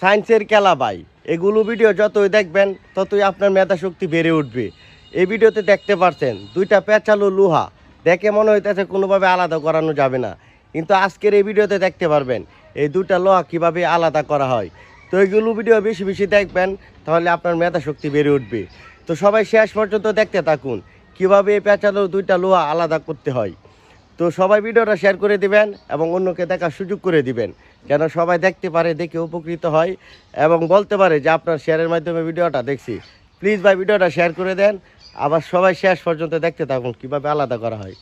সায়েন্সের খেলা ভাই। এগুলো ভিডিও যতই দেখবেন ততই আপনার মেধা শক্তি বেড়ে উঠবে। এই ভিডিওতে দেখতে পাচ্ছেন দুইটা পেঁচালো লোহা, দেখে মনে হইতেছে কোনোভাবে আলাদা করানো যাবে না, কিন্তু আজকের এই ভিডিওতে দেখতে পারবেন এই দুইটা লোহা কীভাবে আলাদা করা হয়। তো এইগুলো ভিডিও বেশি বেশি দেখবেন, তাহলে আপনার মেধা শক্তি বেড়ে উঠবে। তো সবাই শেষ পর্যন্ত দেখতে থাকুন কীভাবে এই পেঁচালো দুইটা লোহা আলাদা করতে হয়। তো সবাই ভিডিওটা শেয়ার করে দিবেন এবং অন্যকে দেখার সুযোগ করে দিবেন, যেন সবাই দেখতে পারে, দেখে উপকৃত হয় এবং বলতে পারে যে আপনার শেয়ারের মাধ্যমে ভিডিওটা দেখছি। প্লিজ ভাই ভিডিওটা শেয়ার করে দেন, আবার সবাই শেষ পর্যন্ত দেখতে থাকুন কীভাবে আলাদা করা হয়।